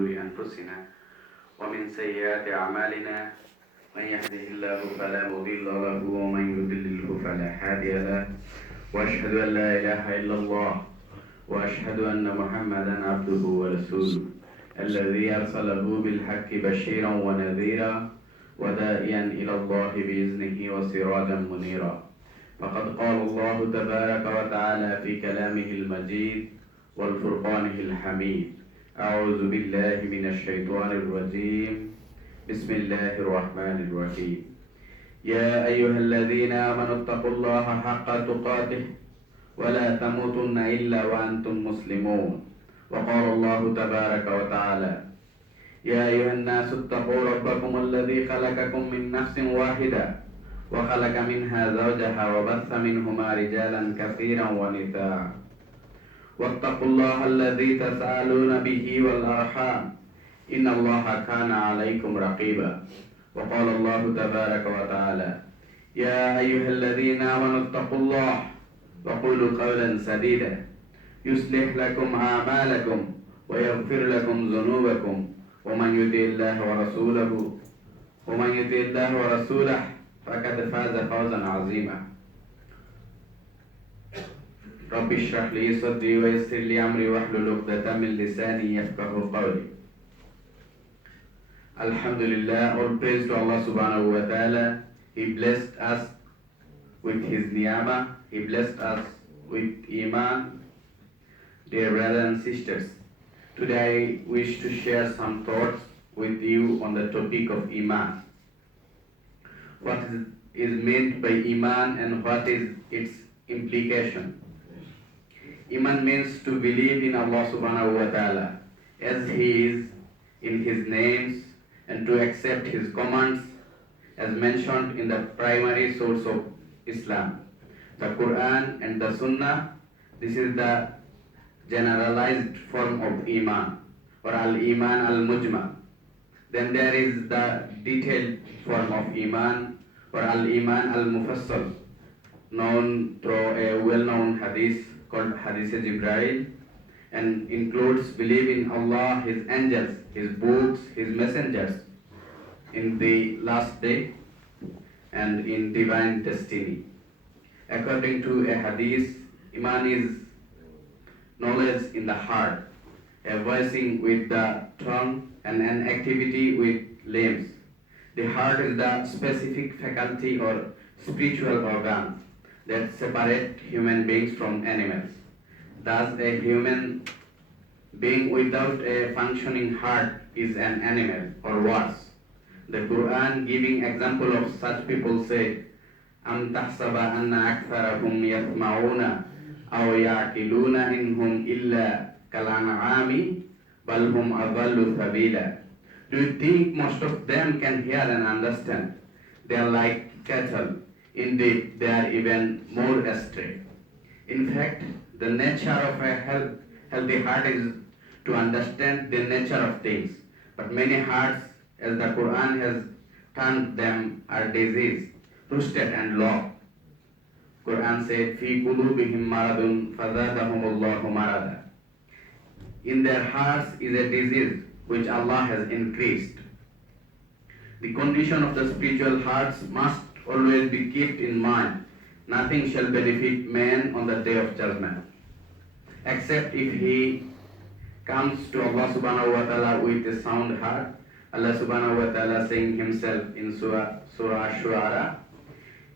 شرور أنفسنا ومن سيئات أعمالنا من يهده الله فلا مضل له ومن يضلله فلا هادي له وأشهد أن لا إله إلا الله وأشهد أن محمدا عبده ورسوله الذي أرسله بالحق بشيرا ونذيرا وداعيا إلى الله بإذنه وسراجا منيرا فقد قال الله تبارك وتعالى في كلامه المجيد والفرقانه الحميد أعوذ بالله من الشيطان الرجيم بسم الله الرحمن الرحيم يا أيها الذين آمنوا اتقوا الله حق تقاته ولا تموتن إلا وأنتم مسلمون وقال الله تبارك وتعالى يا أيها الناس اتقوا ربكم الذي خلقكم من نفس واحدة وخلق منها زوجها وبث منهما رجالا كثيرا ونساء واتقوا الله الذي تسألون به والأرحام إن الله كان عليكم رقيبا وقال الله تبارك وتعالى يا أيها الذين آمنوا اتقوا الله وقولوا قولا سديدا يصلح لكم أعمالكم ويغفر لكم ذنوبكم ومن يطع الله ورسوله فقد فاز فوزا عظيما رب اشرح لي صدري ويسر لي أمري واحلل عقدة من لساني يفقهوا قولي. Alhamdulillah, all praise to Allah subhanahu wa ta'ala. He blessed us with His niyama. He blessed us with Iman. Dear brothers and sisters, today I wish to share some thoughts with you on the topic of Iman. What is meant by Iman and what is its implication? Iman means to believe in Allah subhanahu wa ta'ala as He is in His names and to accept His commands as mentioned in the primary source of Islam, the Quran and the Sunnah. This is the generalized form of Iman or Al-Iman Al-Mujmal. Then there is the detailed form of Iman or Al-Iman Al-Mufassal, known through a well-known hadith called Hadith Jibreel, and includes belief in Allah, His angels, His books, His messengers, in the last day, and in divine destiny. According to a hadith, Iman is knowledge in the heart, a voicing with the tongue, and an activity with limbs. The heart is the specific faculty or spiritual organ that separate human beings from animals. Thus, a human being without a functioning heart is an animal or worse. The Quran, giving example of such people, say, "Am tahsaba anna aktharahum yasma'una aw ya'qiluna inhum illa kalan'ami bal hum adallu sabila." Do you think most of them can hear and understand? They are like cattle. Indeed, they are even more astray. In fact, the nature of a healthy heart is to understand the nature of things. But many hearts, as the Quran has termed them, are diseased, twisted and locked. Quran said, "Fi qulubihim maradun fazadahumullahu marada." In their hearts is a disease which Allah has increased. The condition of the spiritual hearts must always be kept in mind. Nothing shall benefit man on the day of judgment, except if he comes to Allah subhanahu wa ta'ala with a sound heart. Allah subhanahu wa ta'ala saying Himself in Surah Ash-Shu'ara,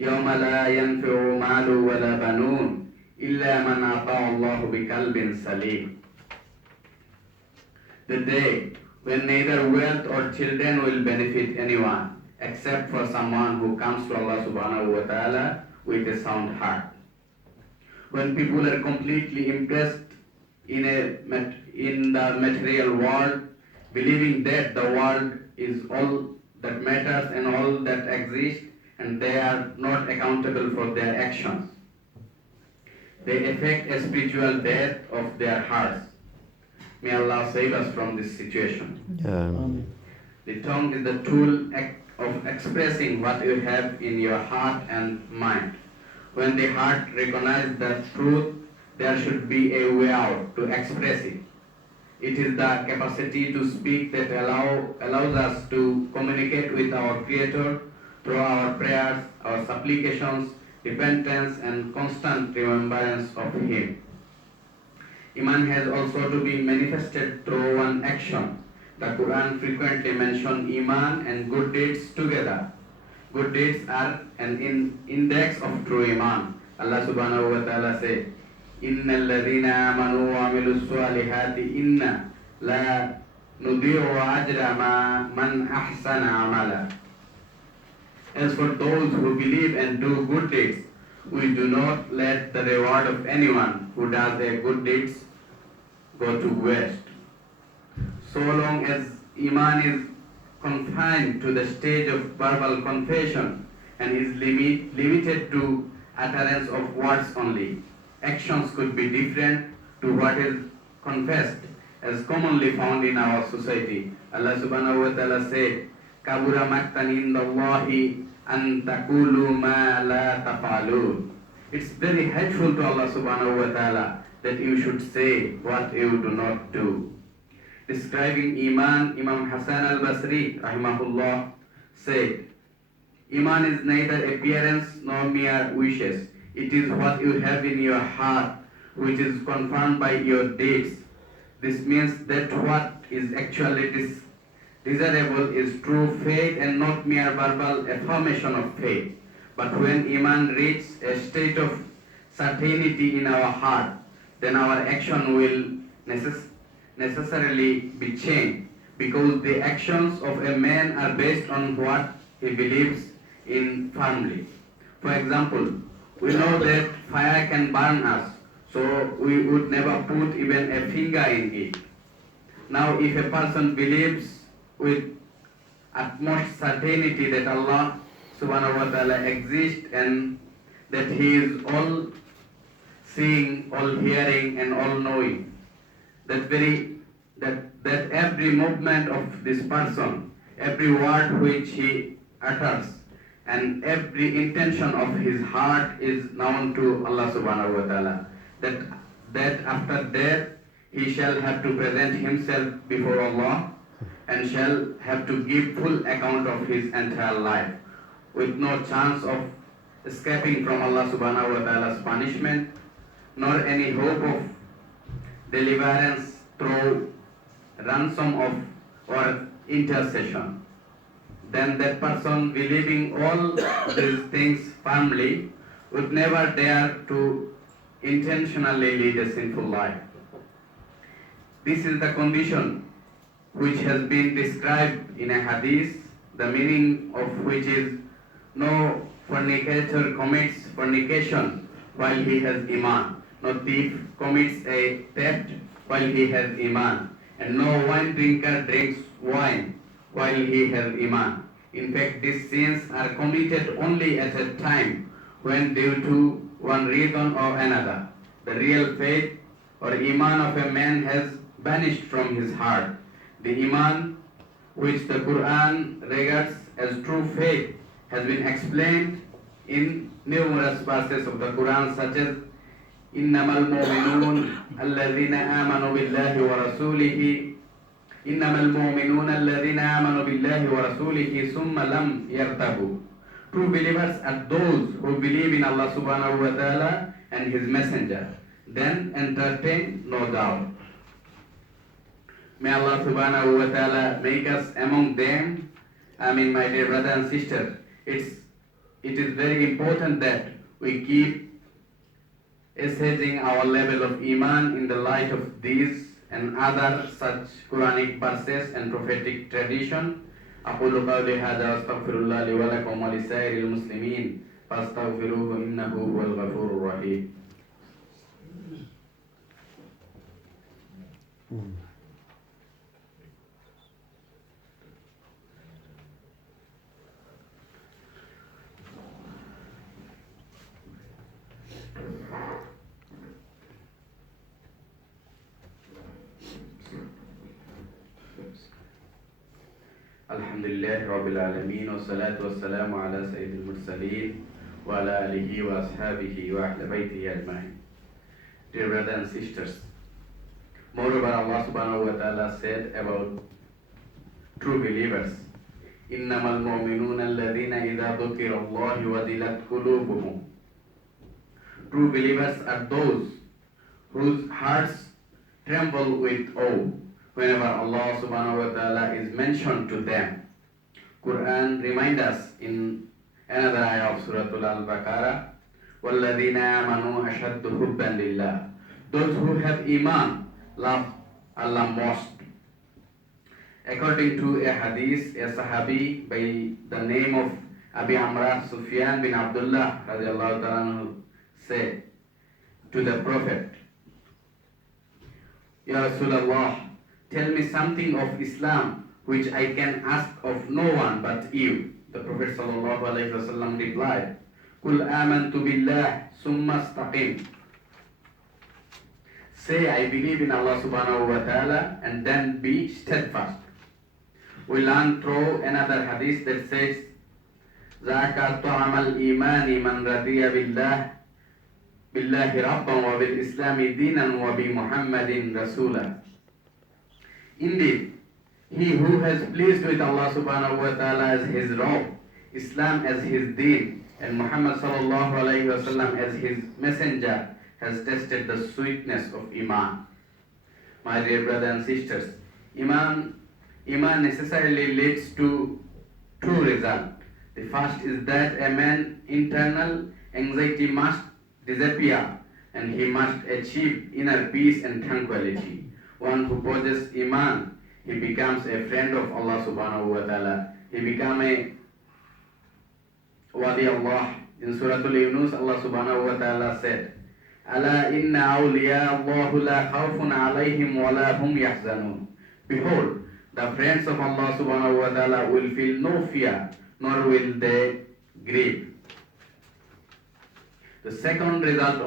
يَوْمَ لَا يَنْفِعُ مَالُ وَلَا بَنُونَ إِلَّا مَنْ أَطَاعَ اللَّهُ بِقَلْبٍ سَلِيمٍ. The day when neither wealth or children will benefit anyone except for someone who comes to Allah subhanahu wa ta'ala with a sound heart. When people are completely impressed in the material world, believing that the world is all that matters and all that exists, and they are not accountable for their actions, they affect a spiritual death of their hearts. May Allah save us from this situation. The tongue is the tool of expressing what you have in your heart and mind. When the heart recognizes the truth, there should be a way out to express it. It is the capacity to speak that allows us to communicate with our Creator through our prayers, our supplications, repentance, and constant remembrance of Him. Iman has also to be manifested through one action. The Quran frequently mentions Iman and good deeds together. Good deeds are an index of true Iman. Allah subhanahu wa ta'ala says, إِنَّ الَّذِينَ آمَنُوا وَعَمِلُوا الصَّالِحَاتِ إِنَّ لَا نُضِيعُ أَجْرَ مَنْ أَحْسَنَ عَمَلًا. As for those who believe and do good deeds, we do not let the reward of anyone who does their good deeds go to waste. So long as Iman is confined to the stage of verbal confession and is limited to utterance of words only, actions could be different to what is confessed, as commonly found in our society. Allah subhanahu wa ta'ala said, Kabura maktan indallahi an taqulu ma la tafalun. It's very hateful to Allah subhanahu wa ta'ala that you should say what you do not do. Describing Iman, Imam Hassan al-Basri rahimahullah said, Iman is neither appearance nor mere wishes. It is what you have in your heart, which is confirmed by your deeds. This means that what is actually desirable is true faith and not mere verbal affirmation of faith. But when Iman reaches a state of certainty in our heart, then our action will necessarily be changed, because the actions of a man are based on what he believes in firmly. For example, we know that fire can burn us, so we would never put even a finger in it. Now, if a person believes with utmost certainty that Allah subhanahu wa ta'ala exists and that He is all seeing, all hearing, and all knowing, that every movement of this person, every word which he utters, and every intention of his heart is known to Allah subhanahu wa ta'ala, that after death he shall have to present himself before Allah and shall have to give full account of his entire life, with no chance of escaping from Allah subhanahu wa ta'ala's punishment, nor any hope of deliverance through ransom of or intercession. Then that person, believing all these things firmly, would never dare to intentionally lead a sinful life. This is the condition which has been described in a hadith, the meaning of which is, no fornicator commits fornication while he has Iman, no thief commits a theft while he has Iman, and no wine drinker drinks wine while he has Iman. In fact, these sins are committed only at a time when, due to one reason or another, the real faith or Iman of a man has vanished from his heart. The Iman which the Quran regards as true faith has been explained in numerous verses of the Quran, such as إنما المؤمنون الذين آمنوا بالله ورسوله إنما المؤمنون الذين آمنوا بالله ورسوله ثم لم يرتابوا. True believers are those who believe in Allah subhanahu wa ta'ala and His Messenger, then entertain no doubt. May Allah subhanahu wa ta'ala make us among them. My dear brother and sister, it is very important that we keep assessing our level of Iman in the light of these and other such Quranic verses and prophetic tradition. أقول قولي هذا وأستغفر الله لي ولكم ولسائر المسلمين فاستغفروه إنه هو الغفور الرحيم. Alhamdulillah Rabbil Alameen wa salatu wa salamu ala Sayyidil Mursaleen wa ala alihi wa ashabihi wa ahla baytihi ajma'in. Dear brothers and sisters, Moreover, Allah subhanahu wa ta'ala said about true believers, إِنَّمَا الْمُؤْمِنُونَ الَّذِينَ إِذَا ذُكِرَ اللَّهُ وَجِلَتْ قُلُوبُهُمْ. True believers are those whose hearts tremble with awe whenever Allah subhanahu wa ta'ala is mentioned to them. Quran reminds us in another ayah of Surah Al-Baqarah, وَالَّذِينَ آمَنُوا أَشَدُّ حُبًّا لِلَّهِ. Those who have Iman love Allah most. According to a hadith, a Sahabi by the name of Abi Amrah Sufyan bin Abdullah radiallahu ta'ala said to the Prophet, Ya Rasulullah, tell me something of Islam which I can ask of no one but you. The Prophet sallallahu alaihi wasallam replied, Qul amantu billah summa istaqim. Say, I believe in Allah subhanahu wa ta'ala and then be steadfast. We learn through another hadith that says, ذَاكَ طَعَمَ الْإِيمَانِ مَنْ رَضِيَ بِاللَّهِ رَبًّا وَبِالْإِسْلَامِ دِينًا وَبِمُحَمَّدٍ رَسُولًا. Indeed, he who has pleased with Allah subhanahu wa ta'ala as his Rabb, Islam as his deen, and Muhammad sallallahu alayhi wa sallam as his messenger has tasted the sweetness of Iman. My dear brothers and sisters, Iman necessarily leads to two results. The first is that a man's internal anxiety must disappear and he must achieve inner peace and tranquility. One who possesses Iman, he becomes a friend of Allah subhanahu wa ta'ala. He becomes a wali Allah. In Surah Al-Yunus, Allah subhanahu wa ta'ala said, Ala inna awliya Allahu la khawfun alayhim wa la hum yahzanun. Behold, the friends of Allah subhanahu wa ta'ala will feel no fear, nor will they grieve. The second result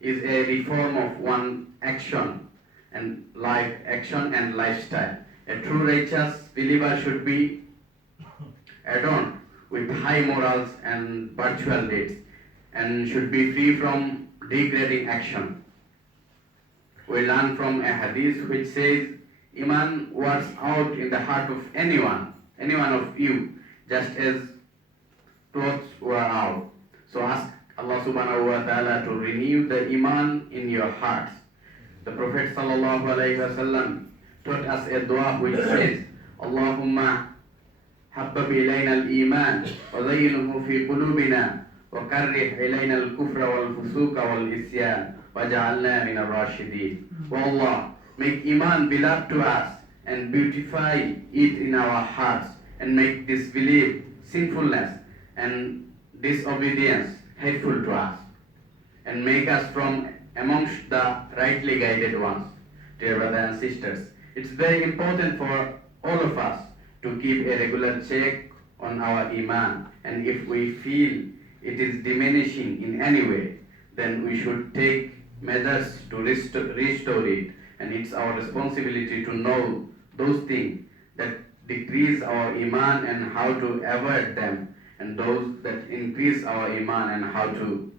is a reform of one action and lifestyle. A true righteous believer should be adorned with high morals and virtual deeds and should be free from degrading action. We learn from a hadith which says, Iman works out in the heart of anyone of you, just as clothes were out. So ask Allah subhanahu wa ta'ala to renew the Iman in your hearts. The Prophet sallallahu alayhi wa sallam taught us a dua which says, Allahumma habbab ilayna al-iman wa zayyinuhu fi qulubina wa karrih ilayna al-kufra wal-fusuqa wal-isyan wa ja'alna min ar-rashidin. O Allah, make Iman beloved to us and beautify it in our hearts and make disbelief, sinfulness and disobedience hateful to us and make us from amongst the rightly guided ones. Dear brothers and sisters, it's very important for all of us to keep a regular check on our Iman, and if we feel it is diminishing in any way, then we should take measures to restore it. And it's our responsibility to know those things that decrease our Iman and how to avoid them, and those that increase our Iman and how to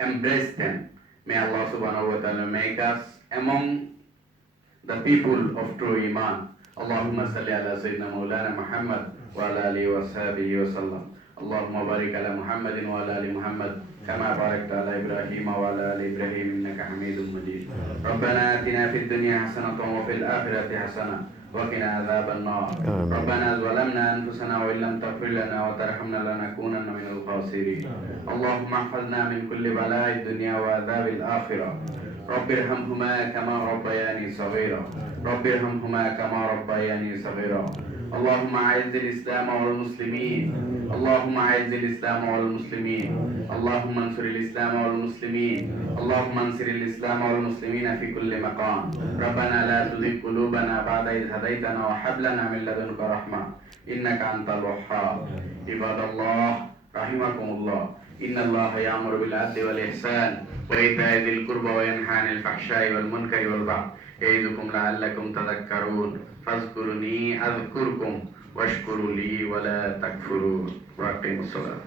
embrace them. May Allah subhanahu wa ta'ala make us among the people of true Iman. Allahumma salli ala Sayyidina Maulana Muhammad wa ala alihi wa sahbihi wa sallam. Allahumma barik ala Muhammadin wa ala ali Muhammad كما باركت على إبراهيم وعلى آل إبراهيم إنك حميد مجيد. ربنا آتنا في الدنيا حسنة وفي الآخرة حسنة وقنا عذاب النار. ربنا ظلمنا أنفسنا وإن لم تغفر لنا وترحمنا لنكونن من الخاسرين. اللهم احفظنا من كل بلاء الدنيا وعذاب الآخرة. رب ارحمهما كما ربياني صغيرا. رب ارحمهما كما ربياني صغيرا. اللهم أعز الإسلام والمسلمين. اللهم أعز الإسلام والمسلمين. اللهم انصر الإسلام والمسلمين. اللهم انصر الإسلام والمسلمين في كل مكان. ربنا لا تزغ قلوبنا بعد إذ هديتنا وهب لنا من لدنك رحمة إنك أنت الوهاب. عباد الله رحمكم الله، إن الله يأمر بالعدل والإحسان وإيتاء ذي القربى وينهى عن الفحشاء والمنكر والبغي يعظكم لعلكم تذكرون. فاذكروني أذكركم واشكروا لي ولا تكفرون. وأقيموا الصلاة.